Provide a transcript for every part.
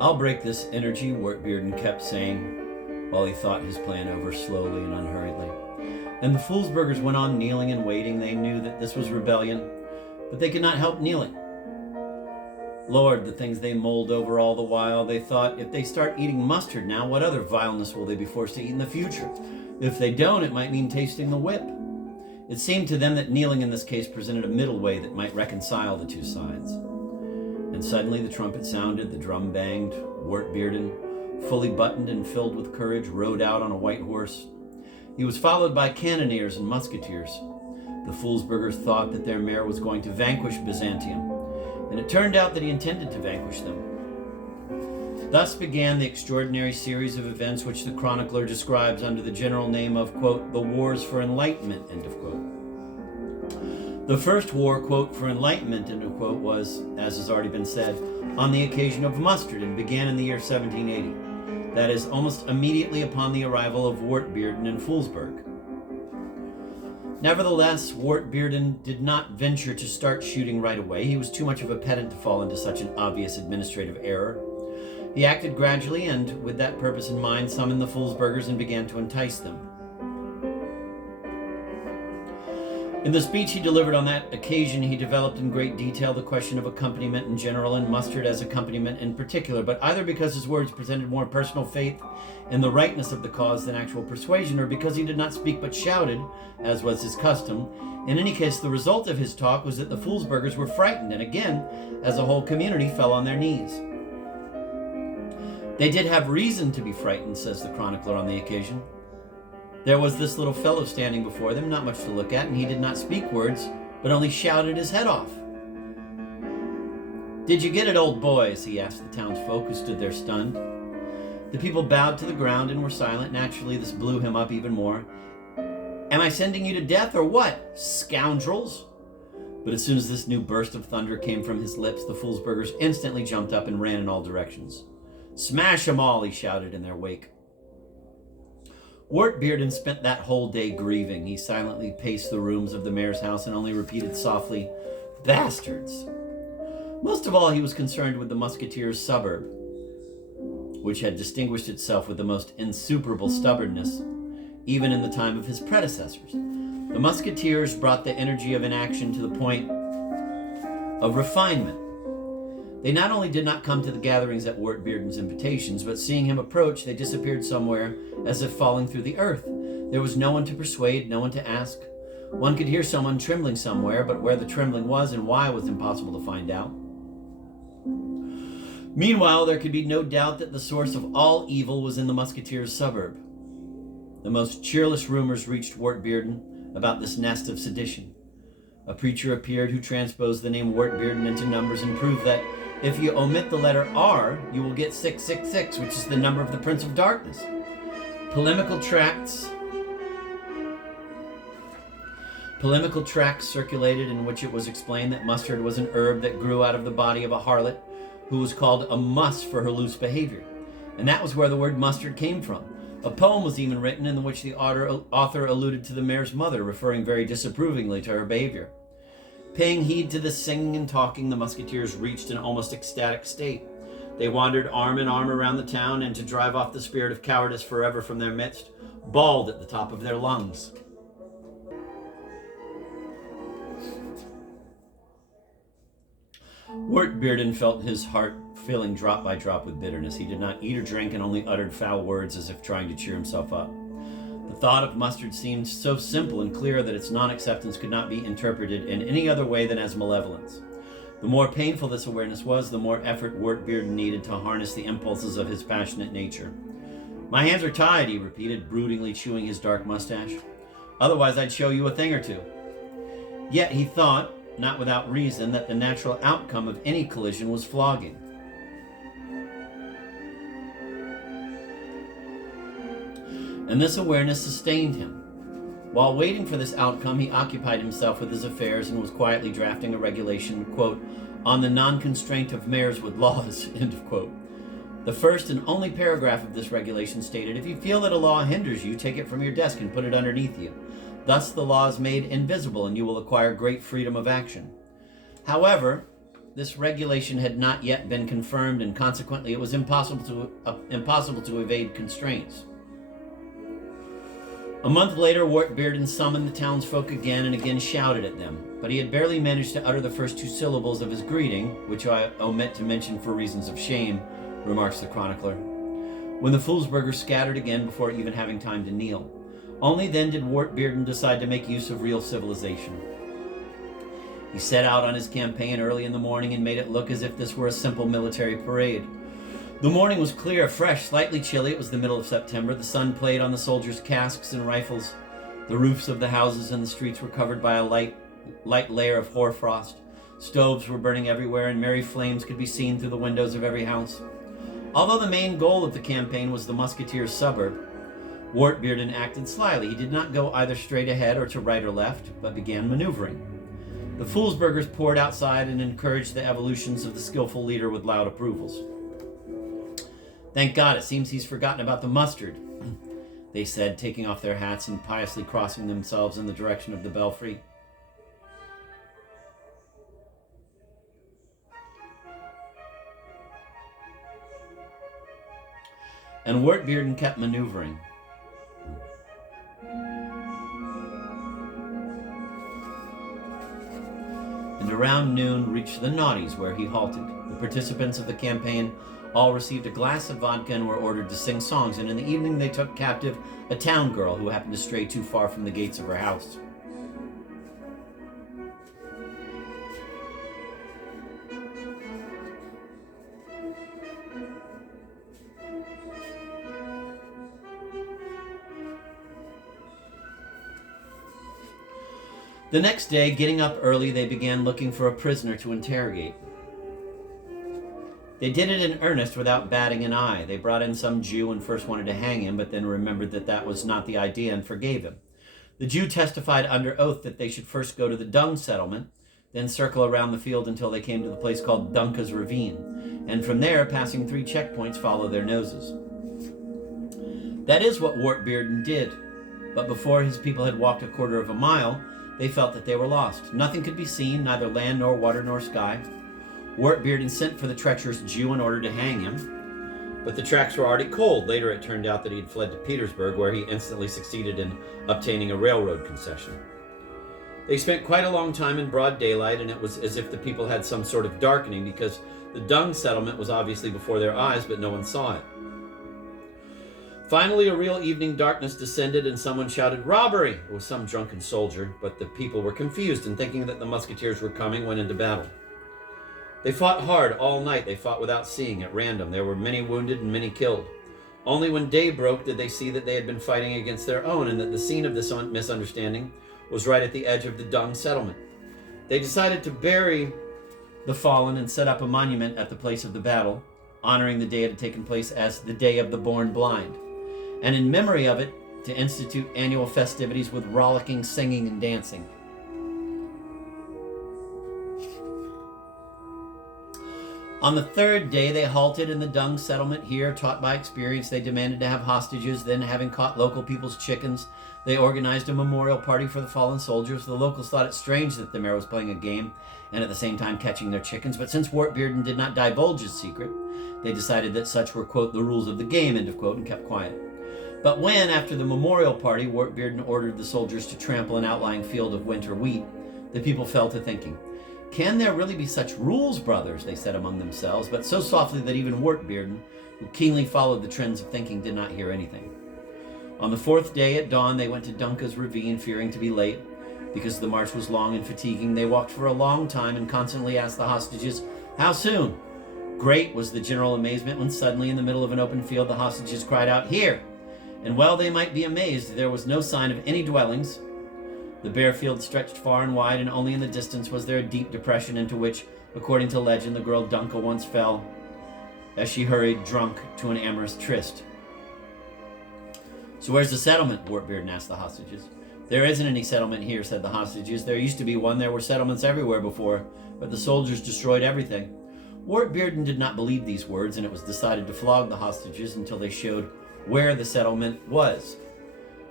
I'll break this energy, Wartbearden kept saying, while he thought his plan over slowly and unhurriedly. And the Foolsburgers went on kneeling and waiting. They knew that this was rebellion, but they could not help kneeling. Lord, the things they mulled over all the while. They thought, if they start eating mustard now, what other vileness will they be forced to eat in the future? If they don't, it might mean tasting the whip. It seemed to them that kneeling in this case presented a middle way that might reconcile the two sides. And suddenly the trumpet sounded, the drum banged. Wartbearden, fully buttoned and filled with courage, rode out on a white horse. He was followed by cannoneers and musketeers. The Foolsburgers thought that their mayor was going to vanquish Byzantium, and it turned out that he intended to vanquish them. Thus began the extraordinary series of events which the chronicler describes under the general name of, quote, the Wars for Enlightenment, end of quote. The first war, quote, for enlightenment, end of quote, was, as has already been said, on the occasion of mustard and began in the year 1780. That is, almost immediately upon the arrival of Wartbearden in Foolsburg. Nevertheless, Wartbearden did not venture to start shooting right away. He was too much of a pedant to fall into such an obvious administrative error. He acted gradually and, with that purpose in mind, summoned the Foolsburgers and began to entice them. In the speech he delivered on that occasion, he developed in great detail the question of accompaniment in general and mustard as accompaniment in particular, but either because his words presented more personal faith in the rightness of the cause than actual persuasion, or because he did not speak but shouted, as was his custom. In any case, the result of his talk was that the Foolsburgers were frightened, and again, as a whole community, fell on their knees. They did have reason to be frightened, says the chronicler on the occasion. There was this little fellow standing before them, not much to look at, and he did not speak words, but only shouted his head off. "Did you get it, old boys?" he asked the townsfolk who stood there stunned. The people bowed to the ground and were silent. Naturally, this blew him up even more. "Am I sending you to death or what, scoundrels?" But as soon as this new burst of thunder came from his lips, the Foolsburgers instantly jumped up and ran in all directions. "Smash 'em all," he shouted in their wake. Wartbearden spent that whole day grieving. He silently paced the rooms of the mayor's house and only repeated softly, "Bastards." Most of all, he was concerned with the musketeers' suburb, which had distinguished itself with the most insuperable stubbornness, even in the time of his predecessors. The musketeers brought the energy of inaction to the point of refinement. They not only did not come to the gatherings at Wartbearden's invitations, but seeing him approach, they disappeared somewhere as if falling through the earth. There was no one to persuade, no one to ask. One could hear someone trembling somewhere, but where the trembling was and why was impossible to find out. Meanwhile, there could be no doubt that the source of all evil was in the musketeers' suburb. The most cheerless rumors reached Wartbearden about this nest of sedition. A preacher appeared who transposed the name Wartbearden into numbers and proved that if you omit the letter R, you will get 666, which is the number of the Prince of Darkness. Polemical tracts circulated in which it was explained that mustard was an herb that grew out of the body of a harlot who was called a muss for her loose behavior. And that was where the word mustard came from. A poem was even written in which the author alluded to the mayor's mother, referring very disapprovingly to her behavior. Paying heed to this singing and talking, the musketeers reached an almost ecstatic state. They wandered arm in arm around the town, and to drive off the spirit of cowardice forever from their midst, bawled at the top of their lungs. Wartbearden felt his heart filling drop by drop with bitterness. He did not eat or drink and only uttered foul words as if trying to cheer himself up. The thought of mustard seemed so simple and clear that its non-acceptance could not be interpreted in any other way than as malevolence. The more painful this awareness was, the more effort Wartbearden needed to harness the impulses of his passionate nature. "My hands are tied," he repeated, broodingly chewing his dark mustache. "Otherwise I'd show you a thing or two." Yet he thought, not without reason, that the natural outcome of any collision was flogging. And this awareness sustained him. While waiting for this outcome, he occupied himself with his affairs and was quietly drafting a regulation, quote, "on the non-constraint of mayors with laws," end of quote. The first and only paragraph of this regulation stated, "If you feel that a law hinders you, take it from your desk and put it underneath you. Thus the law is made invisible and you will acquire great freedom of action." However, this regulation had not yet been confirmed, and consequently it was impossible to evade constraints. A month later, Wart Bearden summoned the townsfolk again and again shouted at them, but he had barely managed to utter the first two syllables of his greeting, which I omit to mention for reasons of shame, remarks the chronicler, when the Foolsburgers scattered again before even having time to kneel. Only then did Wart Bearden decide to make use of real civilization. He set out on his campaign early in the morning and made it look as if this were a simple military parade. The morning was clear, fresh, slightly chilly. It was the middle of September. The sun played on the soldiers' casques and rifles. The roofs of the houses and the streets were covered by a light layer of hoarfrost. Stoves were burning everywhere, and merry flames could be seen through the windows of every house. Although the main goal of the campaign was the musketeers' suburb, Wart Bearden acted slyly. He did not go either straight ahead or to right or left, but began maneuvering. The Foolsburgers poured outside and encouraged the evolutions of the skillful leader with loud approvals. "Thank God, it seems he's forgotten about the mustard," they said, taking off their hats and piously crossing themselves in the direction of the belfry. And Wart Bearden kept maneuvering. And around noon reached the Naughties, where he halted. The participants of the campaign all received a glass of vodka and were ordered to sing songs, and in the evening they took captive a town girl who happened to stray too far from the gates of her house. The next day, getting up early, they began looking for a prisoner to interrogate. They did it in earnest without batting an eye. They brought in some Jew and first wanted to hang him, but then remembered that that was not the idea and forgave him. The Jew testified under oath that they should first go to the dung settlement, then circle around the field until they came to the place called Dunca's Ravine, and from there, passing 3 checkpoints, follow their noses. That is what Wart Bearden did, but before his people had walked a quarter of a mile, they felt that they were lost. Nothing could be seen, neither land nor water nor sky. Wart Bearden sent for the treacherous Jew in order to hang him, but the tracks were already cold. Later it turned out that he had fled to Petersburg, where he instantly succeeded in obtaining a railroad concession. They spent quite a long time in broad daylight, and it was as if the people had some sort of darkening, because the dung settlement was obviously before their eyes, but no one saw it. Finally, a real evening darkness descended, and someone shouted, "Robbery!" It was some drunken soldier, but the people were confused, and thinking that the musketeers were coming, went into battle. They fought hard all night. They fought without seeing, at random. There were many wounded and many killed. Only when day broke did they see that they had been fighting against their own, and that the scene of this misunderstanding was right at the edge of the dung settlement. They decided to bury the fallen and set up a monument at the place of the battle, honoring the day it had taken place as the Day of the Born Blind, and in memory of it, to institute annual festivities with rollicking, singing, and dancing. On the 3rd day, they halted in the dung settlement. Here, taught by experience, they demanded to have hostages. Then, having caught local people's chickens, they organized a memorial party for the fallen soldiers. The locals thought it strange that the mayor was playing a game and at the same time catching their chickens. But since Wart Bearden did not divulge his secret, they decided that such were, quote, the rules of the game, end of quote, and kept quiet. But when, after the memorial party, Wart Bearden ordered the soldiers to trample an outlying field of winter wheat, the people fell to thinking, "Can there really be such rules, brothers?" they said among themselves, but so softly that even Wart Bearden, who keenly followed the trends of thinking, did not hear anything. On the 4th day at dawn, they went to Dunca's Ravine, fearing to be late. Because the march was long and fatiguing, they walked for a long time and constantly asked the hostages, "How soon?" Great was the general amazement when suddenly, in the middle of an open field, the hostages cried out, "Here!" And well they might be amazed, there was no sign of any dwellings. The bare field stretched far and wide, and only in the distance was there a deep depression into which, according to legend, the girl Dunca once fell as she hurried, drunk, to an amorous tryst. "So where's the settlement?" Wart Bearden asked the hostages. "There isn't any settlement here," said the hostages. "There used to be one. There were settlements everywhere before, but the soldiers destroyed everything." Wart Bearden did not believe these words, and it was decided to flog the hostages until they showed where the settlement was.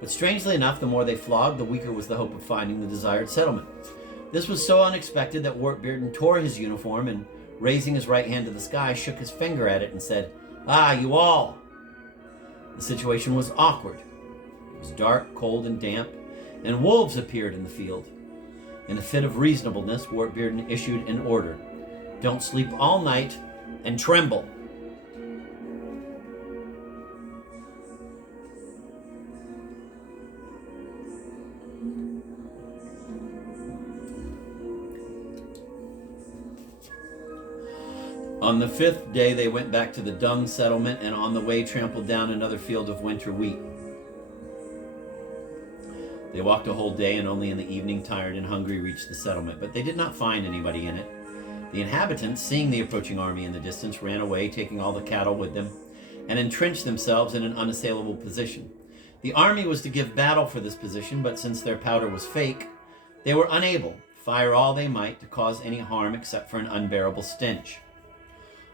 But strangely enough, the more they flogged, the weaker was the hope of finding the desired settlement. This was so unexpected that Wart Bearden tore his uniform and raising his right hand to the sky, shook his finger at it and said, "Ah, you all!" The situation was awkward. It was dark, cold, and damp, and wolves appeared in the field. In a fit of reasonableness, Wartbearden issued an order: "Don't sleep all night and tremble." On the 5th day, they went back to the dung settlement and on the way trampled down another field of winter wheat. They walked a whole day and only in the evening, tired and hungry, reached the settlement, but they did not find anybody in it. The inhabitants, seeing the approaching army in the distance, ran away, taking all the cattle with them, and entrenched themselves in an unassailable position. The army was to give battle for this position, but since their powder was fake, they were unable, fire all they might, to cause any harm except for an unbearable stench.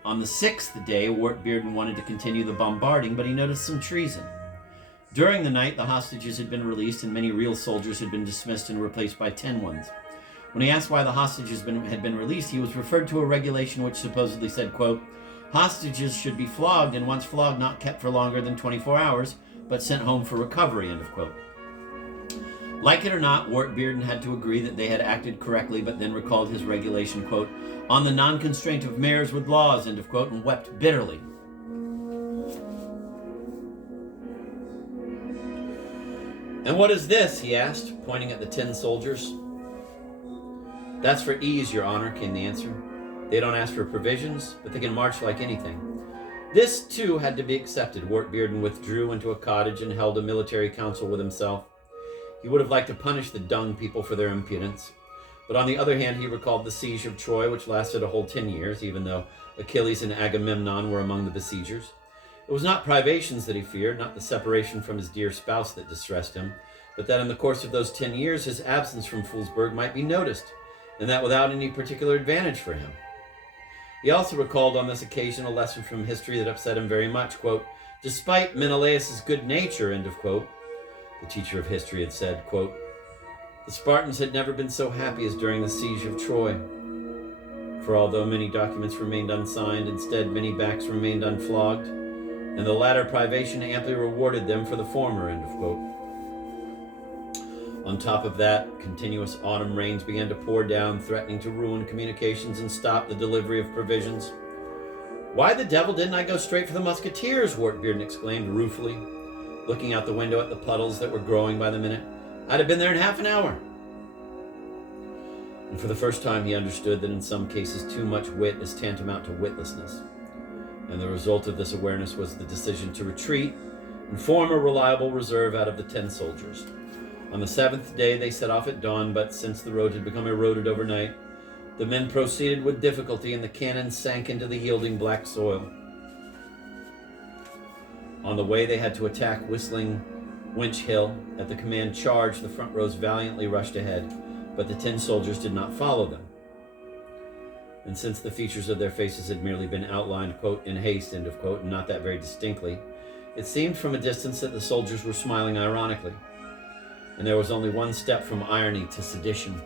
On the 6th day, Wartbearden wanted to continue the bombarding, but he noticed some treason. During the night, the hostages had been released and many real soldiers had been dismissed and replaced by 10 ones. When he asked why the hostages had been released, he was referred to a regulation which supposedly said, quote, "Hostages should be flogged, and once flogged, not kept for longer than 24 hours, but sent home for recovery," end of quote. Like it or not, Wartbearden had to agree that they had acted correctly, but then recalled his regulation, quote, "on the non-constraint of mayors with laws," end of quote, and wept bitterly. "And what is this?" he asked, pointing at the 10 soldiers. "That's for ease, Your Honor," came the answer. "They don't ask for provisions, but they can march like anything." This, too, had to be accepted. Wartbearden withdrew into a cottage and held a military council with himself. He would have liked to punish the dung people for their impudence. But on the other hand, he recalled the siege of Troy, which lasted a whole 10 years, even though Achilles and Agamemnon were among the besiegers. It was not privations that he feared, not the separation from his dear spouse that distressed him, but that in the course of those 10 years, his absence from Foolsburg might be noticed, and that without any particular advantage for him. He also recalled on this occasion a lesson from history that upset him very much, quote, "Despite Menelaus' good nature," end of quote, the teacher of history had said, quote, "the Spartans had never been so happy as during the siege of Troy. For although many documents remained unsigned, instead many backs remained unflogged, and the latter privation amply rewarded them for the former," end of quote. On top of that, continuous autumn rains began to pour down, threatening to ruin communications and stop the delivery of provisions. "Why the devil didn't I go straight for the musketeers?" Wartbearden exclaimed ruefully, looking out the window at the puddles that were growing by the minute. "I'd have been there in half an hour." And for the first time he understood that in some cases too much wit is tantamount to witlessness. And the result of this awareness was the decision to retreat and form a reliable reserve out of the 10 soldiers. On the 7th day they set off at dawn, but since the road had become eroded overnight, the men proceeded with difficulty and the cannons sank into the yielding black soil. On the way they had to attack Whistling Winch Hill. At the command "charge," the front rows valiantly rushed ahead, but the 10 soldiers did not follow them. And since the features of their faces had merely been outlined, quote, "in haste," end of quote, and not that very distinctly, it seemed from a distance that the soldiers were smiling ironically. And there was only one step from irony to sedition.